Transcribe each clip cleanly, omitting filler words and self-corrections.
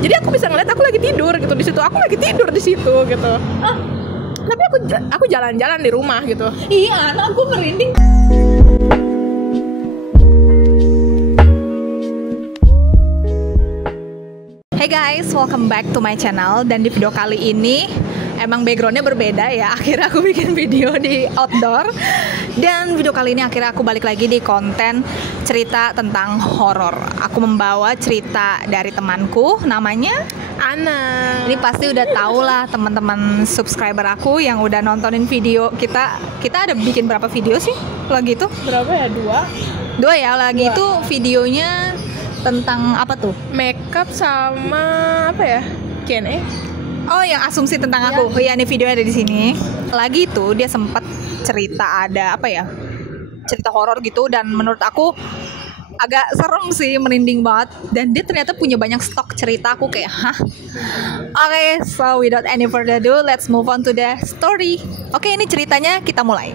Jadi aku bisa ngeliat aku lagi tidur gitu di situ. Aku lagi tidur di situ gitu. Tapi aku jalan-jalan di rumah gitu. Iya, anak aku merinding. Hey guys, welcome back to my channel. Dan di video kali ini emang backgroundnya berbeda ya. Akhirnya aku bikin video di outdoor. Dan video kali ini akhirnya aku balik lagi di konten cerita tentang horor. Aku membawa cerita dari temanku, namanya Ana. Ini pasti udah tau lah teman-teman subscriber aku yang udah nontonin video kita. Kita ada bikin berapa video sih lagi itu? Berapa ya? Dua ya lagi itu videonya tentang apa tuh? Makeup sama apa ya? Q&A. Oh, yang asumsi tentang aku. Iya, nih videonya ada di sini. Lagi tuh dia sempat cerita ada apa ya? Cerita horor gitu dan menurut aku agak serem sih, merinding banget. Dan dia ternyata punya banyak stok cerita. Aku kayak, hah? Oke, so without any further ado, let's move on to the story. Oke, ini ceritanya kita mulai.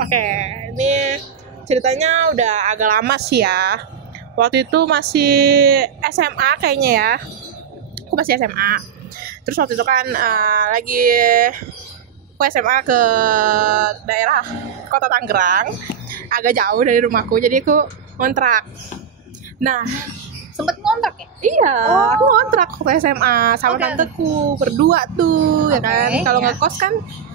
Oke, ini ceritanya udah agak lama sih ya. Waktu itu masih SMA kayaknya ya. Aku masih SMA. Terus waktu itu kan aku SMA ke daerah kota Tangerang, agak jauh dari rumahku, jadi aku ngontrak. Nah, Sempet ngontrak ya? iya, aku ngontrak waktu SMA sama tanteku berdua tuh, ya kan. Kalau ngekos kan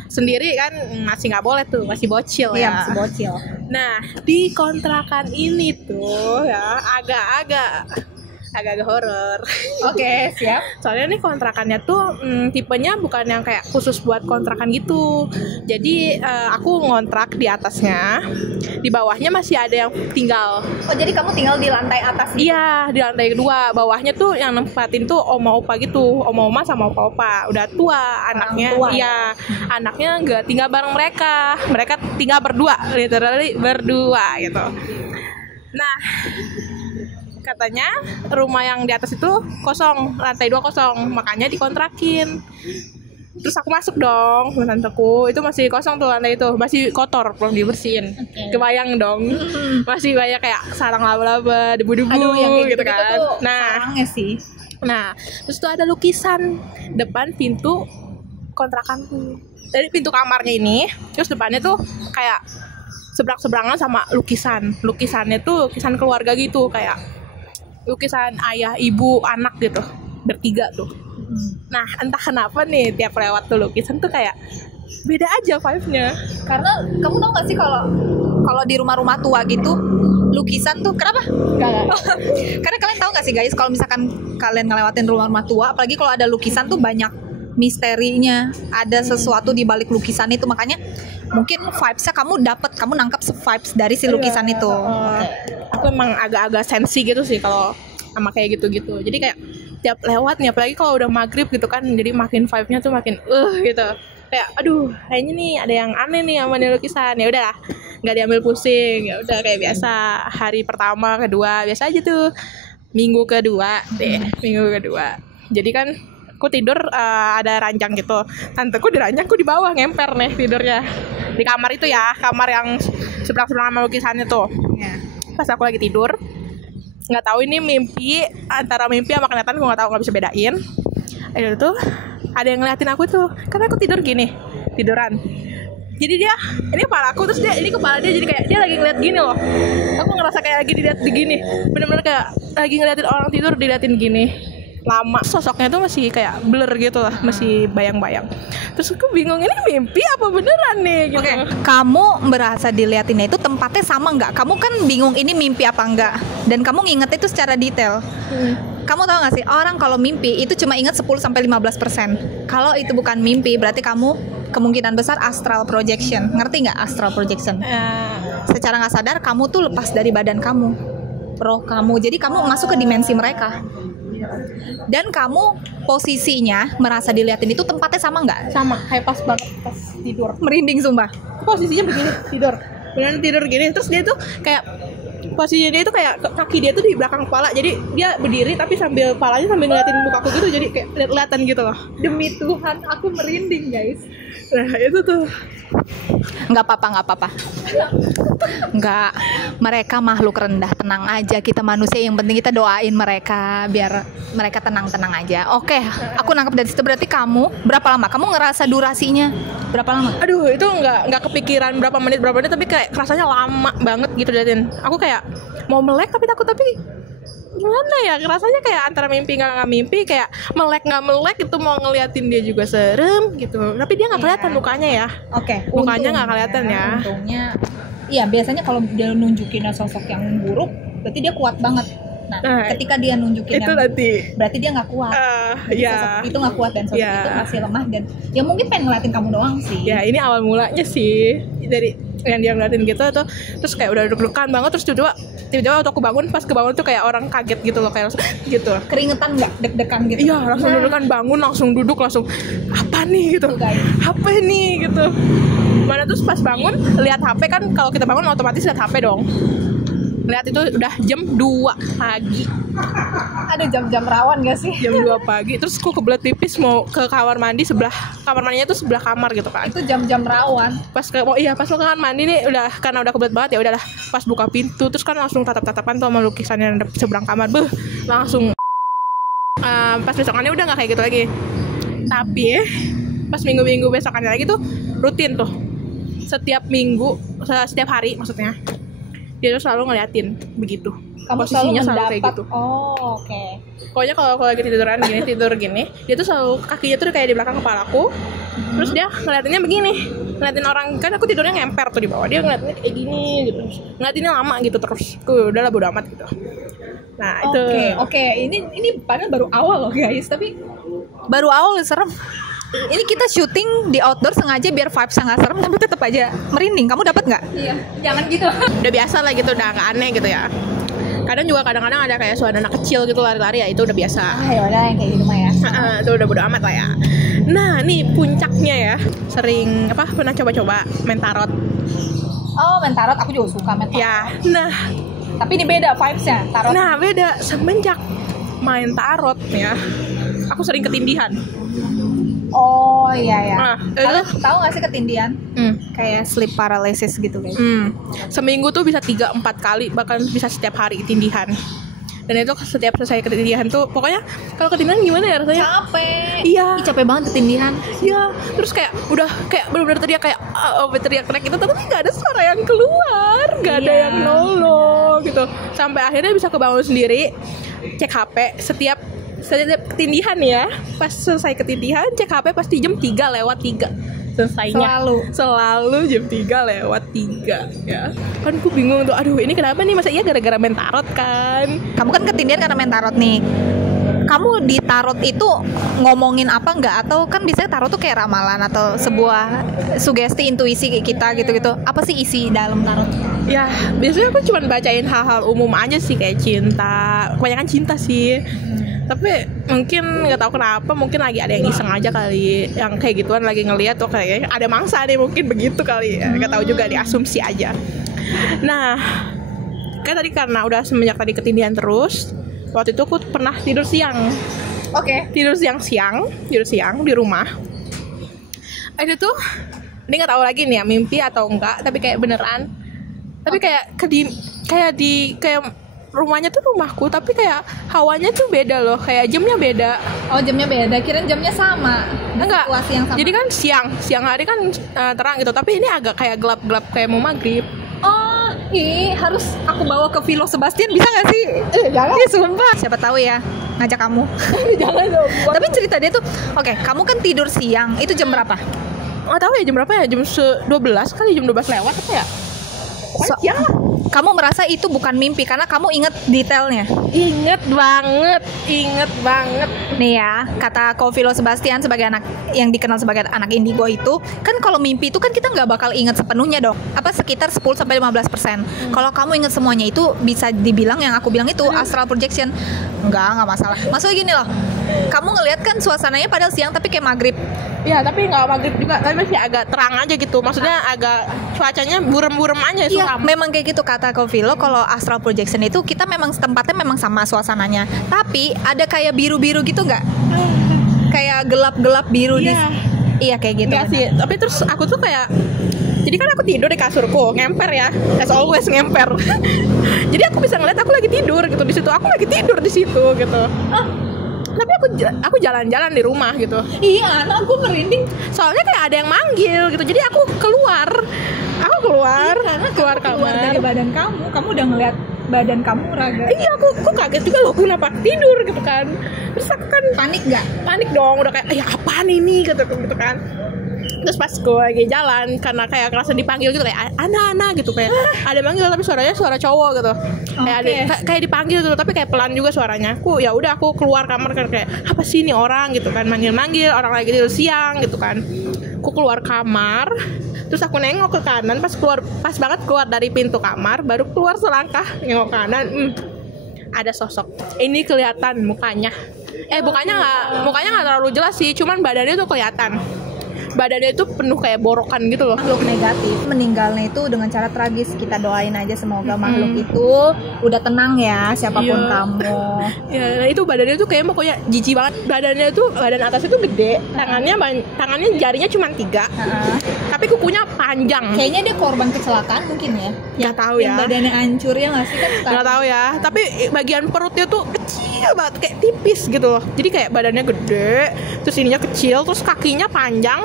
sendiri kan masih nggak boleh tuh, masih bocil Iya, ya. masih bocil. Nah, di kontrakan ini tuh ya agak-agak horor. Oke, siap. Soalnya nih kontrakannya tuh tipenya bukan yang kayak khusus buat kontrakan gitu. Jadi aku ngontrak di atasnya, di bawahnya masih ada yang tinggal. Oh, jadi kamu tinggal di lantai atas? Iya, di lantai kedua. Bawahnya tuh yang nempatin tuh oma-opa gitu, oma-oma sama opa-opa. Udah tua anaknya. Tua, iya, anaknya nggak tinggal bareng mereka. Mereka tinggal berdua, literally berdua gitu. Nah, katanya rumah yang di atas itu kosong, lantai 2 kosong, makanya dikontrakin. Terus aku masuk dong sama tanteku, itu masih kosong tuh lantai itu, masih kotor, belum dibersihin. Kebayang dong, masih banyak kayak sarang laba-laba, debu-debu. Aduh, yang kayak gitu kan. tuh Nah, sarangnya sih. nah, terus tuh ada lukisan depan pintu kontrakanku. Dari pintu kamarnya ini, terus depannya tuh kayak seberang-seberangan sama lukisan. Lukisannya tuh lukisan keluarga gitu, kayak lukisan ayah, ibu, anak gitu, bertiga tuh. Nah, entah kenapa nih tiap lewat tuh lukisan tuh kayak beda aja vibe-nya. Karena kamu tau gak sih kalau di rumah-rumah tua gitu lukisan tuh kenapa? Karena kalian tahu gak sih guys, kalau misalkan kalian ngelewatin rumah-rumah tua, apalagi kalau ada lukisan tuh banyak misterinya, ada sesuatu di balik lukisan itu, makanya mungkin vibes-nya kamu nangkap vibes dari si lukisan itu. Aku emang agak-agak sensi gitu sih kalau sama kayak gitu-gitu. Jadi kayak tiap lewat nih, apalagi kalau udah maghrib gitu kan, jadi makin vibe-nya tuh makin gitu. Kayak aduh, kayaknya nih ada yang aneh nih sama nih lukisan. Ya udah, nggak diambil pusing. Ya udah kayak biasa, hari pertama, kedua biasa aja tuh. Minggu kedua. Jadi kan aku tidur ada ranjang gitu. Tanteku di ranjang, aku di bawah ngemper nih tidurnya. Di kamar itu ya, kamar yang seberang-seberang sama lukisannya tuh. Pas aku lagi tidur, nggak tahu ini mimpi, antara mimpi sama kenyataan gue nggak tahu, nggak bisa bedain. Itu tuh ada yang ngeliatin aku tuh, karena aku tiduran. Jadi dia, ini kepala aku, terus ini kepala dia, jadi kayak dia lagi ngeliat gini loh. Aku ngerasa kayak lagi dilihat gini, bener-bener kayak lagi ngeliatin orang tidur diliatin gini. Lama, sosoknya tuh masih kayak blur gitu lah, masih bayang-bayang. Terus aku bingung, ini mimpi apa beneran nih gitu. Oke. Kamu berasa diliatinnya itu tempatnya sama nggak? Kamu kan bingung ini mimpi apa enggak, dan kamu nginget itu secara detail. Kamu tahu nggak sih, orang kalau mimpi itu cuma ingat 10-15%. Kalau itu bukan mimpi, berarti kamu kemungkinan besar astral projection. Ngerti nggak astral projection? Secara nggak sadar kamu tuh lepas dari badan kamu, roh kamu. Jadi kamu masuk ke dimensi mereka. Dan kamu posisinya merasa diliatin itu tempatnya sama nggak? Sama, kayak pas banget pas tidur. Merinding sumpah. Posisinya begini, tidur. Beneran tidur gini. Terus dia tuh kayak posisinya dia itu kayak kaki dia tuh di belakang kepala, jadi dia berdiri tapi sambil kepalanya sambil ngeliatin mukaku gitu, jadi kayak lihat-lihatan gitu loh. Demi Tuhan, aku merinding guys. Nah itu tuh. Nggak apa-apa. Nggak, mereka makhluk rendah, tenang aja. Kita manusia, yang penting kita doain mereka biar mereka tenang-tenang aja. Oke, aku nangkep dari situ. Berarti kamu berapa lama? Kamu ngerasa durasinya berapa lama? Aduh, itu nggak kepikiran berapa menit, tapi kayak rasanya lama banget gitu liatin. Aku kayak mau melek tapi takut, tapi gimana ya, rasanya kayak antara mimpi nggak mimpi, kayak melek nggak melek itu, mau ngeliatin dia juga serem gitu, tapi dia nggak kelihatan mukanya ya. Oke, mukanya nggak kelihatan ya. Untungnya, iya biasanya kalau dia nunjukin sosok yang buruk, berarti dia kuat banget. Nah, ketika dia nunjukin itu yang nanti, berarti dia nggak kuat. Sosok itu nggak kuat dan sosok itu masih lemah, dan ya mungkin pengen ngeliatin kamu doang sih. Ya ini awal mulanya sih dari yang dia ngeliatin gitu tuh, terus kayak udah deg-degan banget, terus tiba-tiba waktu aku bangun, pas kebangun tuh kayak orang kaget gitu loh, kayak langsung gitu. Keringetan nggak, deg-degan gitu? Iya, langsung deg-degan, bangun langsung duduk, langsung apa nih gitu, apa nih gitu. Mana terus pas bangun lihat HP kan, kalau kita bangun otomatis lihat HP dong. Lihat itu udah jam 2 pagi. Ada jam-jam rawan gak sih? Jam 2 pagi, terus aku kebelet pipis mau ke kamar mandi, kamar mandinya tuh sebelah kamar gitu kan. Itu jam-jam rawan. Pas mau ke kamar mandi nih, karena udah kebelet banget ya udahlah. Pas buka pintu terus kan langsung tatap-tatapan tuh sama lukisan yang seberang kamar. Langsung pas besokannya udah nggak kayak gitu lagi. Tapi pas minggu-minggu besokannya lagi tuh rutin tuh. Setiap minggu, setiap hari maksudnya. Dia tuh selalu ngeliatin begitu. Kamu posisinya selalu kayak gitu. Oh, oke. Pokoknya kalau lagi tidur gini, dia tuh selalu kakinya tuh kayak di belakang kepalaku. Terus dia ngeliatinnya begini, ngeliatin orang, kan aku tidurnya ngemper tuh di bawah, dia ngeliatinnya kayak gini gitu, ngeliatinnya lama gitu terus. Udahlah bodo amat gitu. Nah itu. Oke. Ini padahal baru awal loh guys, tapi baru awal serem. Ini kita syuting di outdoor sengaja biar vibes-nya nggak serem, tapi tetap aja merinding. Kamu dapat nggak? Iya, jangan gitu. Udah biasa lah gitu, udah nggak aneh gitu ya. Kadang-kadang ada kayak suara anak kecil gitu lari-lari, ya itu udah biasa. Ya udah yang kayak gitu mah ya. Itu udah bodo amat lah ya. Nah nih puncaknya ya, sering pernah coba-coba main tarot. Oh, main tarot, aku juga suka main tarot. Ya, nah. Tapi ini beda vibes-nya tarot. Nah beda, semenjak main tarot ya, aku sering ketindihan. Oh iya. Kalian tahu nggak sih ketindihan? Kayak sleep paralysis gitu guys. Seminggu tuh bisa 3-4 kali, bahkan bisa setiap hari ketindihan. Dan itu setiap selesai ketindihan tuh, pokoknya kalau ketindihan gimana ya rasanya? Capek. Iya. Capek banget ketindihan. Iya. Terus kayak udah kayak benar-benar teriak kayak teriak-teriak gitu, tapi nggak ada suara yang keluar, nggak ada yang nolong gitu. Sampai akhirnya bisa kebangun sendiri, cek HP setiap ketindihan ya. Pas selesai ketindihan cek HP pasti jam 3:03 selesainya. Selalu jam 3:03 ya. Kan aku bingung tuh, aduh ini kenapa nih, masa iya gara-gara main tarot kan. Kamu kan ketindihan karena main tarot nih. Kamu di tarot itu ngomongin apa nggak? Atau kan biasanya tarot tuh kayak ramalan atau sebuah sugesti intuisi kita gitu-gitu. Apa sih isi dalam tarot? Ya biasanya aku cuma bacain hal-hal umum aja sih, kayak cinta, kebanyakan cinta sih. Tapi mungkin nggak tahu kenapa, mungkin lagi ada yang iseng aja kali, yang kayak gituan lagi ngeliat tuh kayaknya ada mangsa nih, mungkin begitu kali ya, nggak tahu juga, diasumsi aja. Nah kan tadi karena udah semenjak tadi ketindihan terus, waktu itu aku pernah tidur siang. Tidur siang di rumah. Itu tuh ini nggak tahu lagi nih ya mimpi atau enggak, tapi kayak beneran, tapi kayak rumahnya tuh rumahku, tapi kayak hawanya tuh beda loh, kayak jamnya beda. Oh jamnya beda, kirain jamnya sama. Enggak, yang sama. Jadi kan siang hari kan terang gitu, tapi ini agak kayak gelap-gelap kayak mau maghrib. Oh harus aku bawa ke Vilo Sebastian, bisa gak sih? Jangan. Ya sumpah, siapa tahu ya ngajak kamu. Jangan dong. Tapi cerita dia tuh, kamu kan tidur siang, itu jam berapa? Nggak tahu ya jam berapa ya, jam 12 kali, jam 12 lewat apa ya? Siang lah. Kamu merasa itu bukan mimpi karena kamu inget detailnya. Inget banget. Nih ya, kata Vilo Sebastian sebagai anak yang dikenal sebagai anak indigo itu, kan kalau mimpi itu kan kita nggak bakal inget sepenuhnya dong. Sekitar 10-15%. Kalau kamu inget semuanya itu bisa dibilang yang aku bilang itu astral projection. Enggak masalah. Maksudnya gini loh, kamu ngelihat kan suasananya padahal siang tapi kayak maghrib. Ya tapi nggak maghrib juga, tapi masih agak terang aja gitu. Maksudnya agak cuacanya burem-burem aja. Iya, memang kayak gitu. kata Vilo, kalau astral projection itu kita memang tempatnya memang sama suasananya, tapi ada kayak biru-biru gitu nggak? Kayak gelap-gelap biru Iya. Iya kayak gitu. Enggak sih, tapi terus aku tuh kayak, jadi kan aku tidur di kasurku, ngemper ya, as always ngemper. Jadi aku bisa ngeliat aku lagi tidur gitu di situ, aku lagi tidur di situ gitu. Tapi aku jalan-jalan di rumah gitu. Iya, aku merinding. Soalnya kayak ada yang manggil gitu, jadi aku keluar Keluar kamar. dari badan kamu udah ngeliat badan kamu raga. Iya, aku kaget juga loh, kenapa tidur gitu kan. Terus aku kan Panik nggak? panik dong, udah kayak ya apaan ini gitu kan. Terus pas gue lagi jalan, karena kayak ngerasa dipanggil gitu, kayak Ana gitu, kayak ada manggil tapi suaranya suara cowok gitu. Kayak dipanggil gitu, tapi kayak pelan juga suaranya. Aku keluar kamar kan, kayak apa sih ini orang gitu kan, manggil orang lagi tidur siang gitu kan. Aku keluar kamar, terus aku nengok ke kanan, pas banget keluar dari pintu kamar, baru keluar selangkah nengok kanan, ada sosok. Ini kelihatan mukanya. Mukanya nggak terlalu jelas sih, cuman badannya tuh kelihatan. Badannya itu penuh kayak borokan gitu loh. Makhluk negatif meninggalnya itu dengan cara tragis. Kita doain aja semoga makhluk itu udah tenang ya, siapapun kamu. Ya, nah itu badannya tuh kayak pokoknya jijik banget. Badan atas itu gede, tangannya jarinya cuma 3, tapi kukunya panjang. Kayaknya dia korban kecelakaan mungkin ya. Nggak tahu ya. Yang badannya hancur ya nggak sih kan? Nggak tahu ya. Tapi bagian perutnya tuh kecil banget, kayak tipis gitu loh. Jadi kayak badannya gede, terus ininya kecil, terus kakinya panjang.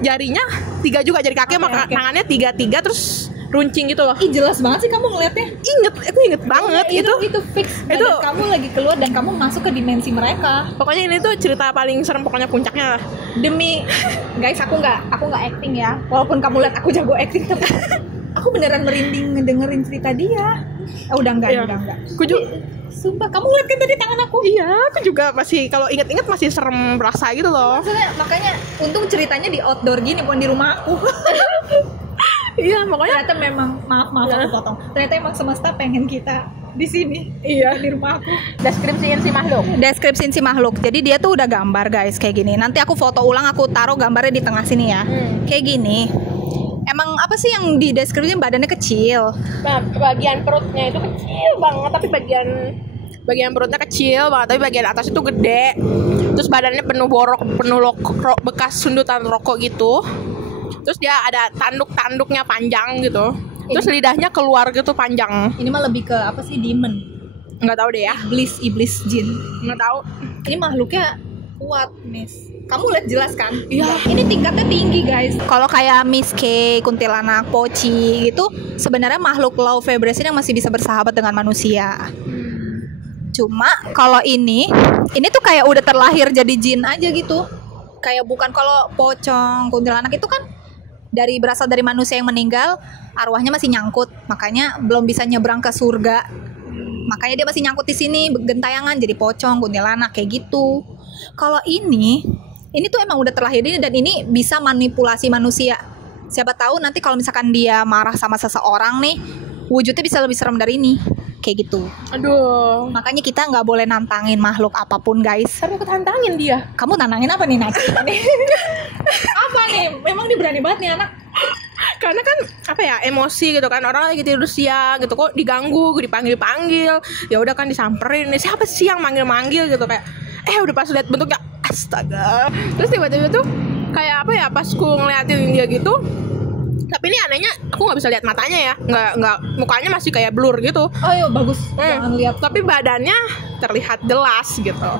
Jarinya 3 juga, jari kaki sama tangannya 3 terus runcing gitu loh. Ih jelas banget sih kamu ngeliatnya. Aku inget banget itu fix. Itu kamu lagi keluar dan kamu masuk ke dimensi mereka. Pokoknya ini tuh cerita paling serem, pokoknya puncaknya lah. Demi guys, aku nggak acting ya. Walaupun kamu lihat aku jago acting, tapi aku beneran merinding ngedengerin cerita dia. Udah enggak. Aku juga. Sumpah, kamu ngeliat kan tadi tangan aku? Iya, aku juga masih, kalau inget-inget masih serem rasa gitu loh. Maksudnya, makanya untung ceritanya di outdoor gini, bukan di rumah aku. Iya, makanya ternyata memang, maaf aku potong. Ternyata emang semesta pengen kita di sini. Iya, di rumah aku. Deskripsiin si makhluk. Jadi dia tuh udah gambar guys kayak gini. Nanti aku foto ulang, aku taruh gambarnya di tengah sini ya. Kayak gini. Emang apa sih yang dideskripsiin? Badannya kecil. Nah, bagian perutnya itu kecil banget, tapi bagian perutnya kecil banget, tapi bagian atas itu gede. Terus badannya penuh bekas sundutan rokok gitu. Terus dia ada tanduknya panjang gitu. Terus lidahnya keluar gitu panjang. Ini mah lebih ke apa sih, demon? Nggak tahu deh ya. Iblis jin. Nggak tahu. Ini makhluknya kuat, Miss. Kamu lihat jelas kan? Iya. Ini tingkatnya tinggi, guys. Kalau kayak Miss K, kuntilanak, poci gitu, sebenarnya makhluk low vibration yang masih bisa bersahabat dengan manusia. Cuma kalau ini tuh kayak udah terlahir jadi jin aja gitu. Kayak bukan, kalau pocong, kuntilanak itu kan berasal dari manusia yang meninggal, arwahnya masih nyangkut, makanya belum bisa nyebrang ke surga. Makanya dia masih nyangkut di sini, gentayangan jadi pocong, kuntilanak kayak gitu. Kalau ini tuh emang udah terlahir ini, dan ini bisa manipulasi manusia. Siapa tahu nanti kalau misalkan dia marah sama seseorang nih, wujudnya bisa lebih serem dari ini. Kayak gitu. Aduh. Makanya kita nggak boleh nantangin makhluk apapun, guys. Tapi aku tantangin dia. Kamu nantangin apa nih, Nak? Apa nih? Memang dia berani banget nih anak. Karena kan apa ya, emosi gitu kan, orang lagi tidur siang gitu, kok diganggu, dipanggil ya udah kan disamperin. Siapa sih yang manggil gitu, kayak udah pas lihat bentuknya, astaga. Terus tiba-tiba tuh kayak apa ya, pas ku ngeliatin dia gitu, tapi ini anehnya aku nggak bisa lihat matanya ya, nggak mukanya masih kayak blur gitu. Oh iya, bagus. Jangan lihat. Tapi badannya terlihat jelas gitu.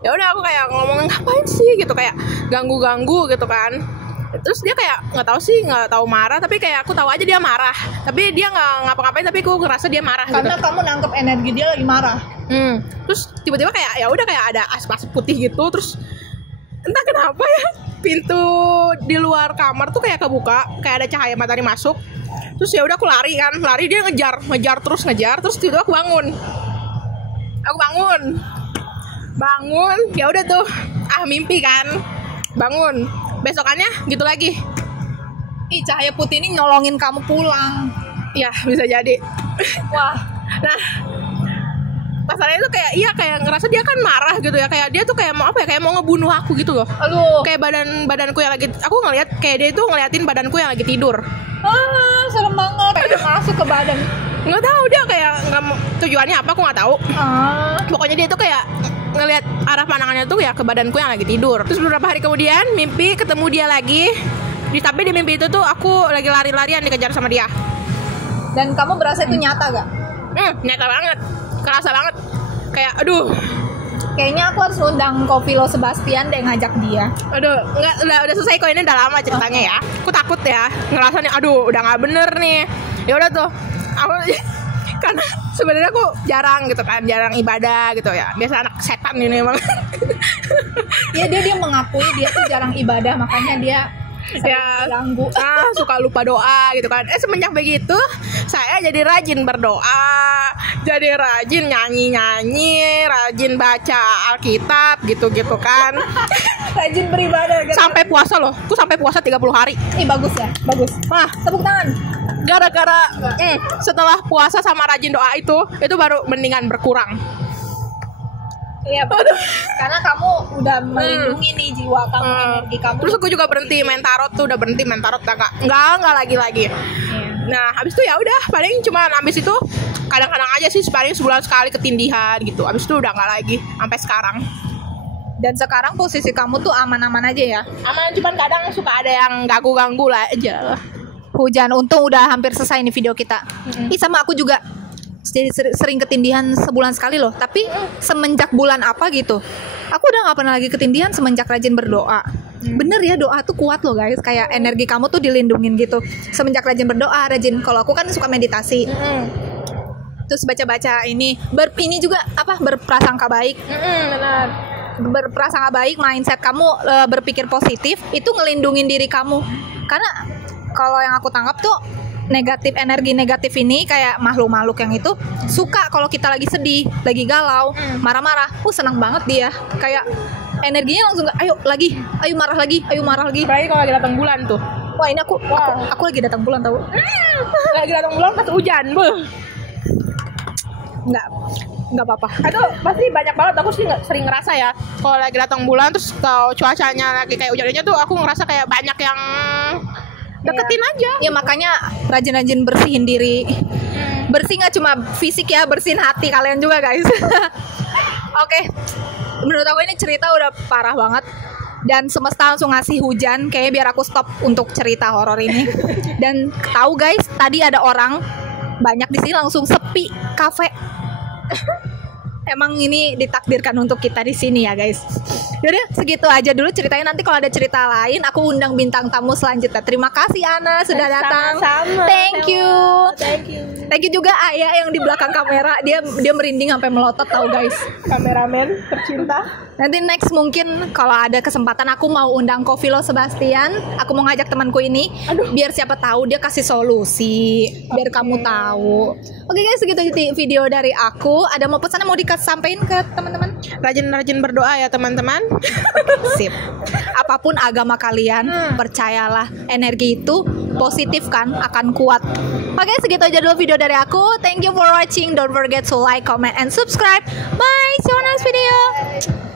Ya udah aku kayak ngomong, ngapain sih gitu, kayak ganggu gitu kan. Terus dia kayak nggak tahu marah, tapi kayak aku tahu aja dia marah, tapi dia nggak ngapa-ngapain, tapi aku ngerasa dia marah. Karena gitu. kamu nangkep energi dia lagi marah. Terus tiba-tiba kayak ya udah kayak ada asap putih gitu, terus entah kenapa ya pintu di luar kamar tuh kayak kebuka, kayak ada cahaya matahari masuk. Terus ya udah aku lari, dia ngejar terus tiba-tiba aku bangun, ya udah tuh mimpi kan, bangun. Besokannya gitu lagi. Ih, cahaya putih ini nyolongin kamu pulang. Ya bisa jadi. Wah. Nah, masalahnya tuh kayak ngerasa dia kan marah gitu ya, kayak dia tuh kayak mau kayak mau ngebunuh aku gitu loh. Aduh. Kayak badanku yang lagi, aku ngeliat kayak dia tuh ngeliatin badanku yang lagi tidur. Serem banget. Kayak masuk ke badan. nggak tahu dia kayak nggak tujuannya apa, aku nggak tahu. Pokoknya dia tuh kayak ngelihat arah pandangannya tuh ya ke badanku yang lagi tidur. Terus beberapa hari kemudian mimpi ketemu dia lagi. Tapi di mimpi itu tuh aku lagi lari-larian dikejar sama dia. Dan kamu berasa itu nyata gak? Nyata banget, kerasa banget. Kayak aduh, kayaknya aku harus undang Kopilo Sebastian deh, ngajak dia. Aduh, nggak, udah selesai kok, ini udah lama ceritanya ya. Aku takut ya, ngerasa nih, aduh, udah nggak bener nih. Ya udah tuh, aku karena sebenarnya aku jarang gitu kan, jarang ibadah gitu ya. Biasa anak setan ini emang. Ya dia mengakui dia tuh jarang ibadah, makanya dia ya ganggu. Suka lupa doa gitu kan. Semenjak begitu saya jadi rajin berdoa, jadi rajin nyanyi, rajin baca Alkitab gitu kan. Rajin beribadah gitu. Sampai puasa loh, aku sampai puasa 30 hari. Bagus ya, bagus. Tepuk tangan. Gara-gara setelah puasa sama rajin doa itu baru mendingan berkurang. Iya, karena kamu udah melindungi nih jiwa kamu, energi kamu. Terus aku juga berhenti main tarot tuh, udah nggak lagi. Nah, habis itu ya udah, paling cuma habis itu kadang-kadang aja sih, paling sebulan sekali ketindihan gitu. Habis itu udah nggak lagi sampai sekarang. Dan sekarang posisi kamu tuh aman-aman aja ya? Aman, cuman kadang suka ada yang ganggu-ganggu lah aja. Hujan, untung udah hampir selesai nih video kita. Sama aku juga. Jadi sering ketindihan sebulan sekali loh. Tapi semenjak bulan apa gitu, aku udah gak pernah lagi ketindihan semenjak rajin berdoa. Bener ya, doa tuh kuat loh guys. Kayak energi kamu tuh dilindungin gitu semenjak rajin berdoa, kalau aku kan suka meditasi. Terus baca-baca ini juga berprasangka baik. Benar. Berprasangka baik, mindset kamu berpikir positif, itu ngelindungin diri kamu. Karena kalau yang aku tangkap tuh energi negatif ini kayak makhluk-makhluk yang itu suka kalau kita lagi sedih, lagi galau, marah-marah. Senang banget dia. Kayak energinya langsung ayo marah lagi. Apalagi kalau lagi datang bulan tuh. Wah, ini aku lagi datang bulan tahu. Lagi datang bulan pas hujan, Nggak apa-apa. Itu pasti banyak banget, aku sih sering ngerasa ya. Kalau lagi datang bulan terus kalau cuacanya lagi kayak hujannya tuh aku ngerasa kayak banyak yang deketin aja. Ya makanya rajin-rajin bersihin diri. Bersih nggak cuma fisik ya, bersihin hati kalian juga guys. Oke. Menurut aku ini cerita udah parah banget. Dan semesta langsung ngasih hujan. Kayaknya biar aku stop untuk cerita horor ini. Dan tahu guys, tadi ada orang banyak di sini, langsung sepi kafe. Emang ini ditakdirkan untuk kita di sini ya guys. Yaudah, segitu aja dulu ceritanya. Nanti kalau ada cerita lain aku undang bintang tamu selanjutnya. Terima kasih Ana sudah datang. Sama-sama. Thank you juga Ayah yang di belakang kamera. Dia merinding sampai melotot tahu guys. Kameramen tercinta. Nanti next mungkin kalau ada kesempatan aku mau undang Kopilo Sebastian. Aku mau ngajak temanku ini. Biar siapa tahu dia kasih solusi. Biar kamu tahu. Oke guys, segitu video dari aku. Ada mau pesan yang mau disampaikan ke teman-teman? Rajin-rajin berdoa ya teman-teman. Sip. Apapun agama kalian, percayalah energi itu positif kan, akan kuat. Oke, segitu aja dulu video dari aku. Thank you for watching. Don't forget to like, comment, and subscribe. Bye. See you on next video.